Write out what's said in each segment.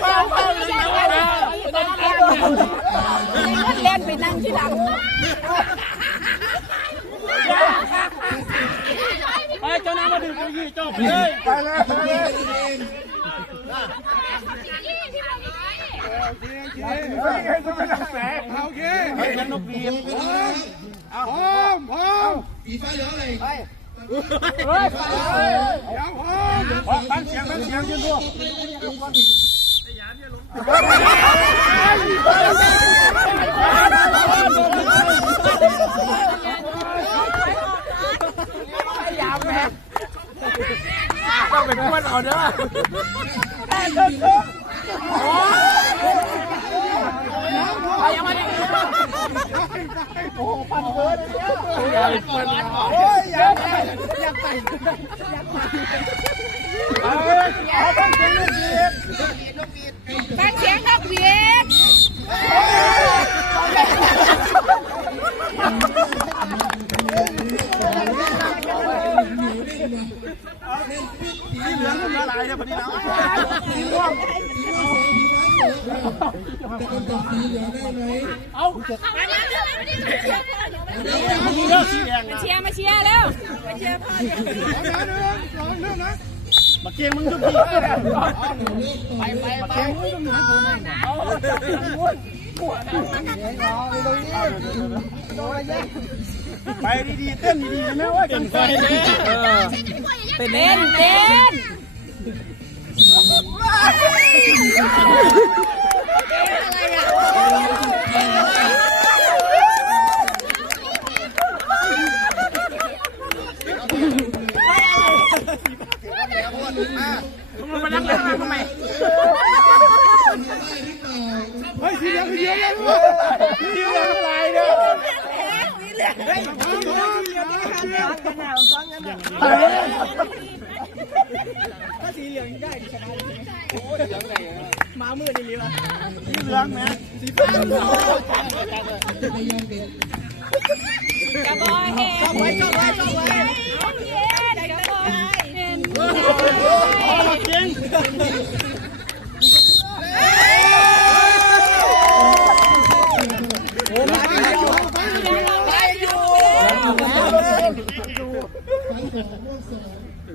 เฝ้าเฝ้าเลยนะเล่นไปนั่งที่หลังไปเจ้าน้ำมาดื่มกันยี่เจ้าไปเลยไปเลยไปเลยเฮ้ยให้ทุกคนแสงโอเคไปกันนกบีบพร้อมพร้อมปีฟ้าเหลืองอะไรเฮ้ยเฮ้ยยังพร้อมออกฟังเสียงฟังเสียงยืนดู ต้องเป็นคนเอาเด้อ ฟังเสียงนกหวีดสีเหลืองมันละลายเนี่ยพอดีแล้วจะกำกับสีเหลืองได้ไหมมึงเลือกสีแดงนะเชียร์มาเชียร์แล้วมาเชียร์พ่อเนี่ยสองเรื่องนะ มาเกียงมึงทุกทีไปไปไปไปดีๆเต้นดีๆนะว่าเต้นไปไปเต้นเต้น มึงมานั่งเล่นมาทำไม เฮ้ย สีเหลืองสีเหลืองเลยสีเหลืองละลายเนี่ยสีเหลืองนะกระบอกเห็นกระบอกเห็นกระบอกเห็นอ๋อมาเกียง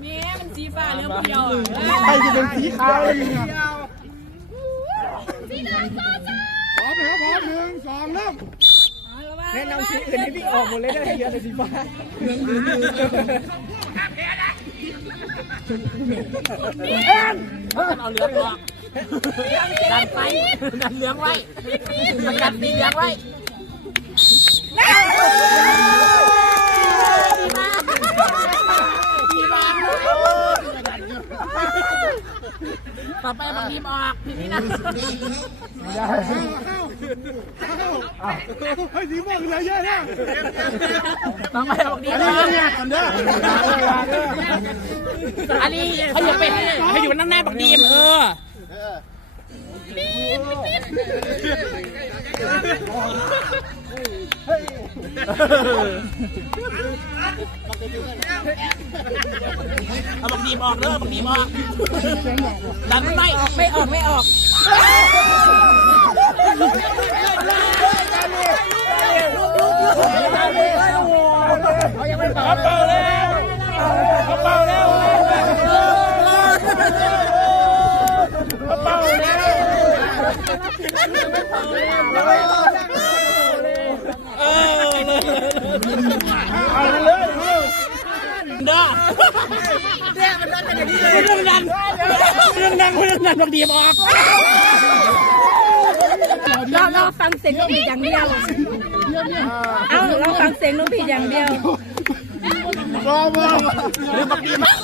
แม่มันสีฟ้าเรื่องเดียว ใครจะเป็นสีขาวเลยเนี่ยพร้อมไหมครับพร้อมหนึ่งสองเริ่มแนะนำสีอื่นให้พี่ออกหมดเลยได้เยอะเลยสีฟ้าเอาเหลืองออกดันไปดันเหลืองไว้มันดันสีเหลืองไว้ ต่อไปบังทีมออกทีนี้นะเฮ้ยสีม่วงเหลือเยอะนะต่อไปบังทีมออกอันนี้เขาอยู่เป็นเขาอยู่นั่งหน้าบักดีมเออเฮ้ย อาบักดีมออกเด้อบักดีมออกดันไม่ออกไม่ออกไม่ออก เรื่องดันเรื่องดันเรื่องดันบักดีมออกเราเราฟังเสียงนกหวีดอย่างเดียว เอ้าเราฟังเสียงนกหวีดอย่างเดียวรอมาเรื่องบักดีมออก